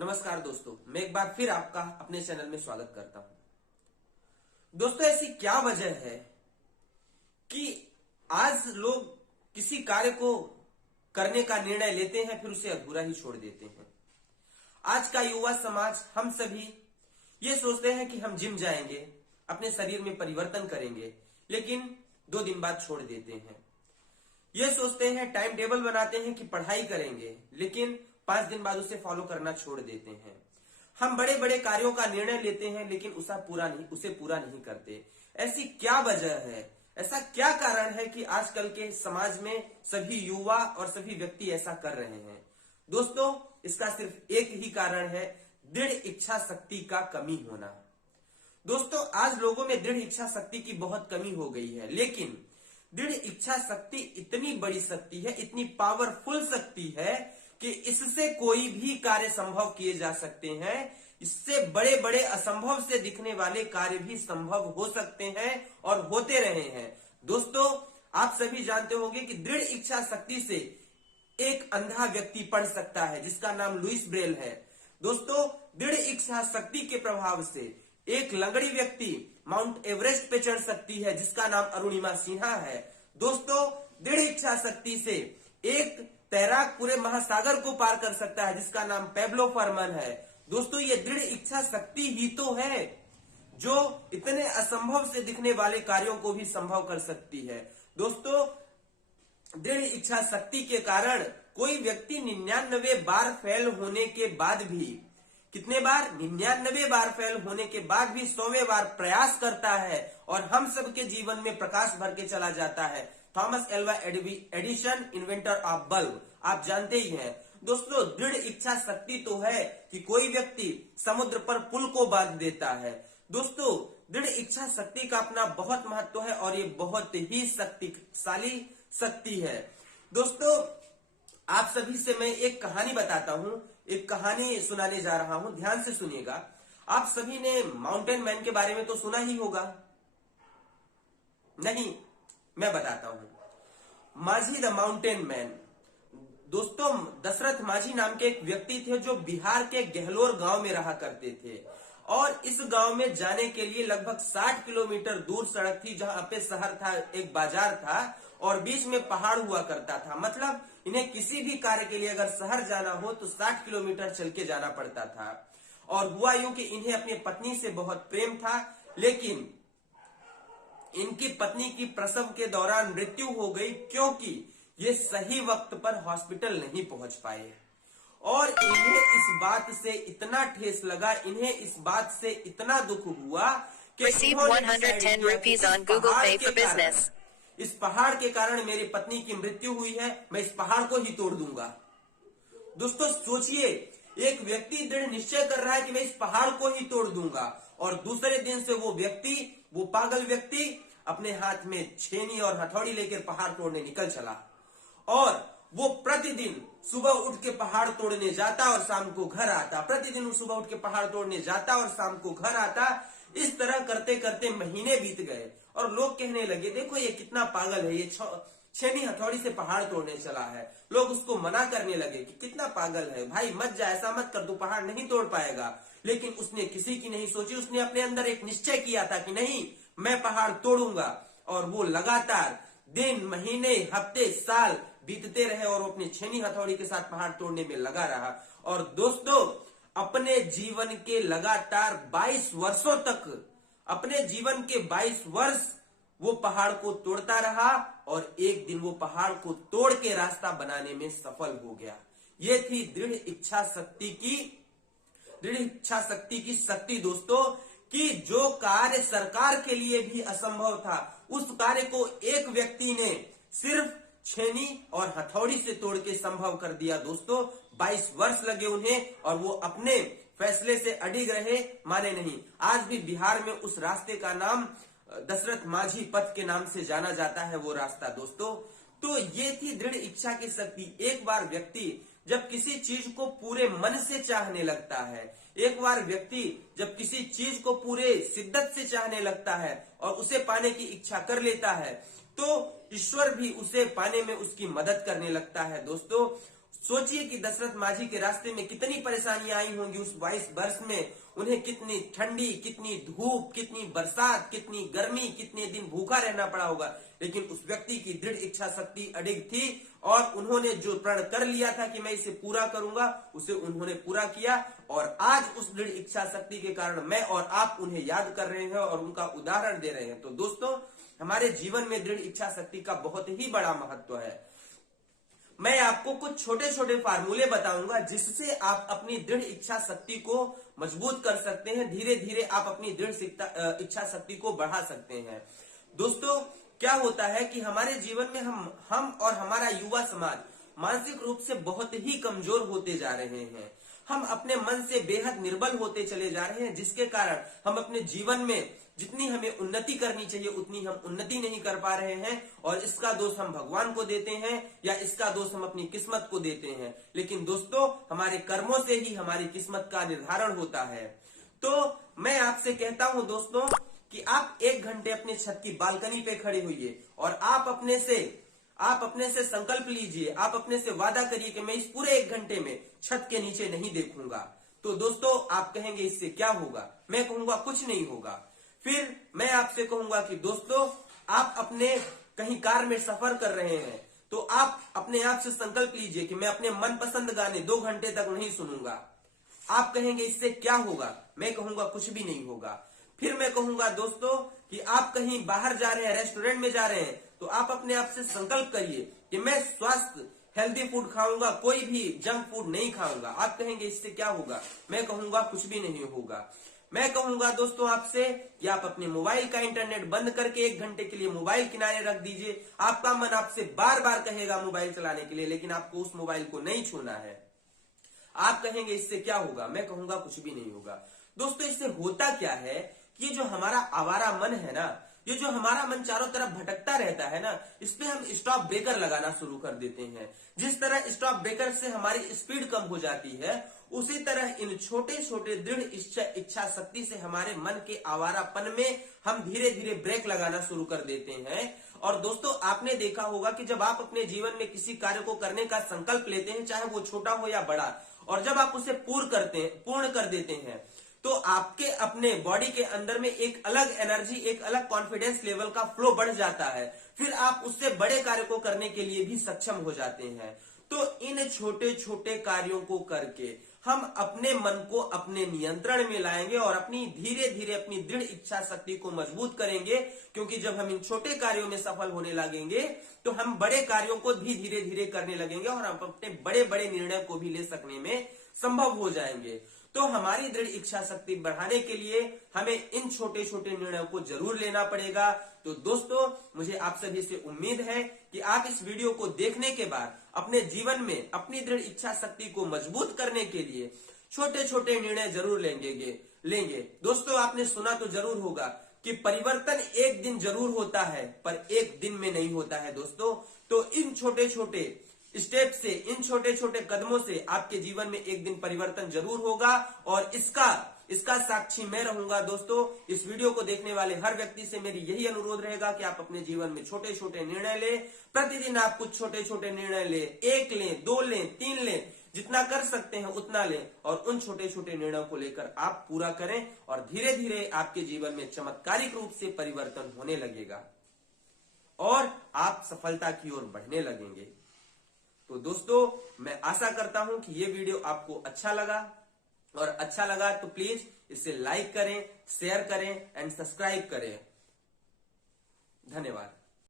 नमस्कार दोस्तों, मैं एक बार फिर आपका अपने चैनल में स्वागत करता हूं। दोस्तों, ऐसी क्या वजह है कि आज लोग किसी कार्य को करने का निर्णय लेते हैं फिर उसे अधूरा ही छोड़ देते हैं। आज का युवा समाज, हम सभी ये सोचते हैं कि हम जिम जाएंगे, अपने शरीर में परिवर्तन करेंगे, लेकिन 2 दिन बाद छोड़ देते हैं। ये सोचते हैं, टाइम टेबल बनाते हैं कि पढ़ाई करेंगे, लेकिन 5 दिन बाद उसे फॉलो करना छोड़ देते हैं। हम बड़े बड़े कार्यों का निर्णय लेते हैं, लेकिन उसे पूरा नहीं करते। ऐसी क्या वजह है, ऐसा क्या कारण है कि आजकल के समाज में सभी युवा और सभी व्यक्ति ऐसा कर रहे हैं? दोस्तों, इसका सिर्फ एक ही कारण है, दृढ़ इच्छा शक्ति का कमी होना। दोस्तों, आज लोगों में दृढ़ इच्छा शक्ति की बहुत कमी हो गई है, लेकिन दृढ़ इच्छा शक्ति इतनी बड़ी शक्ति है, इतनी पावरफुल शक्ति है कि इससे कोई भी कार्य संभव किए जा सकते हैं। इससे बड़े बड़े असंभव से दिखने वाले कार्य भी संभव हो सकते हैं और होते रहे हैं। दोस्तों, आप सभी जानते होंगे कि दृढ़ इच्छा शक्ति से एक अंधा व्यक्ति पढ़ सकता है, जिसका नाम लुइस ब्रेल है। दोस्तों, दृढ़ इच्छा शक्ति के प्रभाव से एक लंगड़ी व्यक्ति माउंट एवरेस्ट पे चढ़ सकती है, जिसका नाम अरुणिमा सिन्हा है। दोस्तों, दृढ़ इच्छा शक्ति से एक तैराक पूरे महासागर को पार कर सकता है, जिसका नाम पेब्लो फरमन है। दोस्तों, ये दृढ़ इच्छा शक्ति ही तो है जो इतने असंभव से दिखने वाले कार्यों को भी संभव कर सकती है। दोस्तों, दृढ़ इच्छा शक्ति के कारण कोई व्यक्ति 99 बार फेल होने के बाद भी, कितने बार? 99 बार फेल होने के बाद भी 100वें बार प्रयास करता है और हम सबके जीवन में प्रकाश भर के चला जाता है। Thomas Alva Edison, inventor of bulb, आप जानते ही हैं। दोस्तों, दृढ़ इच्छा शक्ति तो है कि कोई व्यक्ति समुद्र पर पुल को बांध देता है। दोस्तों, दृढ़ इच्छा शक्ति का अपना बहुत महत्व है और ये बहुत ही शक्तिशाली शक्ति है। दोस्तों, आप सभी से मैं एक कहानी बताता हूं, एक कहानी सुनाने जा रहा हूं, ध्यान से सुनिएगा। आप सभी ने माउंटेन मैन के बारे में तो सुना ही होगा, नहीं? मैं बताता हूं। माझी द माउंटेन मैन। दोस्तों, दशरथ माझी नाम के एक व्यक्ति थे जो बिहार के गहलोर गांव में रहा करते थे और इस गांव में जाने के लिए लगभग 60 किलोमीटर दूर सड़क थी, जहां पे शहर था, एक बाजार था और बीच में पहाड़ हुआ करता था। मतलब इन्हें किसी भी कार्य के लिए अगर शहर जाना हो तो 60 किलोमीटर चल के जाना पड़ता था। और हुआ यूं कि इन्हें अपनी पत्नी से बहुत प्रेम था, लेकिन इनकी पत्नी की प्रसव के दौरान मृत्यु हो गई, क्योंकि ये सही वक्त पर हॉस्पिटल नहीं पहुंच पाए। और इन्हें इस बात से इतना ठेस लगा, इन्हें इस बात से इतना दुख हुआ कि इस पहाड़ के कारण मेरी पत्नी की मृत्यु हुई है, मैं इस पहाड़ को ही तोड़ दूंगा। दोस्तों, सोचिए, एक व्यक्ति दृढ़ निश्चय कर रहा है कि मैं इस पहाड़ को ही तोड़ दूंगा, और दूसरे दिन से वो पागल व्यक्ति अपने हाथ में छेनी और हथौड़ी लेकर पहाड़ तोड़ने निकल चला। और वो प्रतिदिन सुबह उठ के पहाड़ तोड़ने जाता और शाम को घर आता, प्रतिदिन सुबह उठ के पहाड़ तोड़ने जाता और शाम को घर आता। इस तरह करते करते महीने बीत गए और लोग कहने लगे, देखो ये कितना पागल है, ये छेनी हथौड़ी से पहाड़ तोड़ने चला है। लोग उसको मना करने लगे कि कितना पागल है भाई, मत जा, ऐसा मत कर, तू पहाड़ नहीं तोड़ पाएगा। लेकिन उसने किसी की नहीं सोची, उसने अपने अंदर एक निश्चय किया था कि नहीं, मैं पहाड़ तोड़ूंगा। और वो लगातार दिन, महीने, हफ्ते, साल बीतते रहे और वो अपनी छेनी हथौड़ी के साथ पहाड़ तोड़ने में लगा रहा। और दोस्तों, अपने जीवन के लगातार 22 वर्षों तक, अपने जीवन के 22 वर्ष वो पहाड़ को तोड़ता रहा और एक दिन वो पहाड़ को तोड़ के रास्ता बनाने में सफल हो गया। ये थी दृढ़ इच्छा शक्ति की शक्ति दोस्तों, कि जो कार्य सरकार के लिए भी असंभव था, उस कार्य को एक व्यक्ति ने सिर्फ छेनी और हथौड़ी से तोड़ के संभव कर दिया। दोस्तों, 22 वर्ष लगे उन्हें और वो अपने फैसले से अडिग रहे, माने नहीं। आज भी बिहार में उस रास्ते का नाम दशरथ माझी पथ के नाम से जाना जाता है, वो रास्ता। दोस्तों, तो ये थी दृढ़ इच्छा की शक्ति। एक बार व्यक्ति जब किसी चीज को पूरे मन से चाहने लगता है, एक बार व्यक्ति जब किसी चीज को पूरे शिद्दत से चाहने लगता है और उसे पाने की इच्छा कर लेता है, तो ईश्वर भी उसे पाने में उसकी मदद करने लगता है। दोस्तों, सोचिए कि दशरथ माझी के रास्ते में कितनी परेशानियां आई होंगी उस 22 वर्ष में। उन्हें कितनी ठंडी, कितनी धूप, कितनी बरसात, कितनी गर्मी, कितने दिन भूखा रहना पड़ा होगा, लेकिन उस व्यक्ति की दृढ़ इच्छा शक्ति अडिग थी और उन्होंने जो प्रण कर लिया था कि मैं इसे पूरा करूंगा, उसे उन्होंने पूरा किया। और आज उस दृढ़ इच्छा शक्ति के कारण मैं और आप उन्हें याद कर रहे हैं और उनका उदाहरण दे रहे हैं। तो दोस्तों, हमारे जीवन में दृढ़ इच्छा शक्ति का बहुत ही बड़ा महत्व है। मैं आपको कुछ छोटे छोटे फार्मूले बताऊंगा जिससे आप अपनी दृढ़ इच्छा शक्ति को मजबूत कर सकते हैं। धीरे धीरे आप अपनी दृढ़ इच्छा शक्ति को बढ़ा सकते हैं। दोस्तों, क्या होता है कि हमारे जीवन में हम और हमारा युवा समाज मानसिक रूप से बहुत ही कमजोर होते जा रहे हैं। हम अपने मन से बेहद निर्बल होते चले जा रहे हैं, जिसके कारण हम अपने जीवन में जितनी हमें उन्नति करनी चाहिए उतनी हम उन्नति नहीं कर पा रहे हैं। और इसका दोष हम भगवान को देते हैं या इसका दोष हम अपनी किस्मत को देते हैं। लेकिन दोस्तों, हमारे कर्मों से ही हमारी किस्मत का निर्धारण होता है। तो मैं आपसे कहता हूं दोस्तों कि आप 1 घंटे अपने छत की बालकनी पे खड़े होइए और आप अपने से संकल्प लीजिए, आप अपने से वादा करिए कि मैं इस पूरे 1 घंटे में छत के नीचे नहीं देखूंगा। तो दोस्तों, आप कहेंगे इससे क्या होगा? मैं कहूंगा कुछ नहीं होगा। फिर मैं आपसे कहूंगा कि दोस्तों, आप अपने कहीं कार में सफर कर रहे हैं तो आप अपने आप से संकल्प लीजिए कि मैं अपने मनपसंद गाने 2 घंटे तक नहीं सुनूंगा। आप कहेंगे इससे क्या होगा? मैं कहूंगा कुछ भी नहीं होगा। फिर मैं कहूंगा दोस्तों कि आप कहीं बाहर जा रहे हैं, रेस्टोरेंट में जा रहे हैं, तो आप अपने आप से संकल्प करिए कि मैं स्वस्थ हेल्दी फूड खाऊंगा, कोई भी जंक फूड नहीं खाऊंगा। आप कहेंगे इससे क्या होगा? मैं कहूंगा कुछ भी नहीं होगा। मैं कहूंगा दोस्तों आपसे कि आप अपने मोबाइल का इंटरनेट बंद करके 1 घंटे के लिए मोबाइल किनारे रख दीजिए। आपका मन आपसे बार बार कहेगा मोबाइल चलाने के लिए, लेकिन आपको उस मोबाइल को नहीं छूना है। आप कहेंगे इससे क्या होगा? मैं कहूंगा कुछ भी नहीं होगा। दोस्तों, इससे होता क्या है कि ये जो हमारा आवारा मन है ना, ये जो हमारा मन चारों तरफ भटकता रहता है ना, इस पे हम स्टॉप ब्रेकर लगाना शुरू कर देते हैं। जिस तरह स्टॉप ब्रेकर से हमारी स्पीड कम हो जाती है, उसी तरह इन छोटे छोटे दृढ़ इच्छा शक्ति से हमारे मन के आवारापन में हम धीरे धीरे ब्रेक लगाना शुरू कर देते हैं। और दोस्तों, आपने देखा होगा कि जब आप अपने जीवन में किसी कार्य को करने का संकल्प लेते हैं, चाहे वो छोटा हो या बड़ा, और जब आप उसे पूर्ण कर देते हैं, तो आपके अपने बॉडी के अंदर में एक अलग एनर्जी, एक अलग कॉन्फिडेंस लेवल का फ्लो बढ़ जाता है। फिर आप उससे बड़े कार्य को करने के लिए भी सक्षम हो जाते हैं। तो इन छोटे छोटे कार्यों को करके हम अपने मन को अपने नियंत्रण में लाएंगे और अपनी धीरे धीरे अपनी दृढ़ इच्छा शक्ति को मजबूत करेंगे। क्योंकि जब हम इन छोटे कार्यों में सफल होने लगेंगे तो हम बड़े कार्यों को भी धीरे धीरे करने लगेंगे और हम अपने बड़े बड़े निर्णय को भी ले सकने में संभव हो जाएंगे। तो हमारी दृढ़ इच्छा शक्ति बढ़ाने के लिए हमें इन छोटे छोटे निर्णयों को जरूर लेना पड़ेगा। तो दोस्तों, मुझे आप सभी से उम्मीद है कि आप इस वीडियो को देखने के बाद अपने जीवन में अपनी दृढ़ इच्छा शक्ति को मजबूत करने के लिए छोटे छोटे निर्णय जरूर लेंगे। दोस्तों, आपने सुना तो जरूर होगा कि परिवर्तन एक दिन जरूर होता है पर एक दिन में नहीं होता है दोस्तों। तो इन छोटे छोटे स्टेप से, इन छोटे छोटे कदमों से आपके जीवन में एक दिन परिवर्तन जरूर होगा और इसका साक्षी मैं रहूंगा। दोस्तों, इस वीडियो को देखने वाले हर व्यक्ति से मेरी यही अनुरोध रहेगा कि आप अपने जीवन में छोटे छोटे निर्णय लें। प्रतिदिन आप कुछ छोटे छोटे निर्णय लें, 1 लें, 2 लें, 3 लें, जितना कर सकते हैं उतना लें और उन छोटे छोटे निर्णयों को लेकर आप पूरा करें और धीरे धीरे आपके जीवन में चमत्कारिक रूप से परिवर्तन होने लगेगा और आप सफलता की ओर बढ़ने लगेंगे। तो दोस्तों, मैं आशा करता हूं कि ये वीडियो आपको अच्छा लगा, और अच्छा लगा तो प्लीज इसे लाइक करें, शेयर करें एंड सब्सक्राइब करें। धन्यवाद।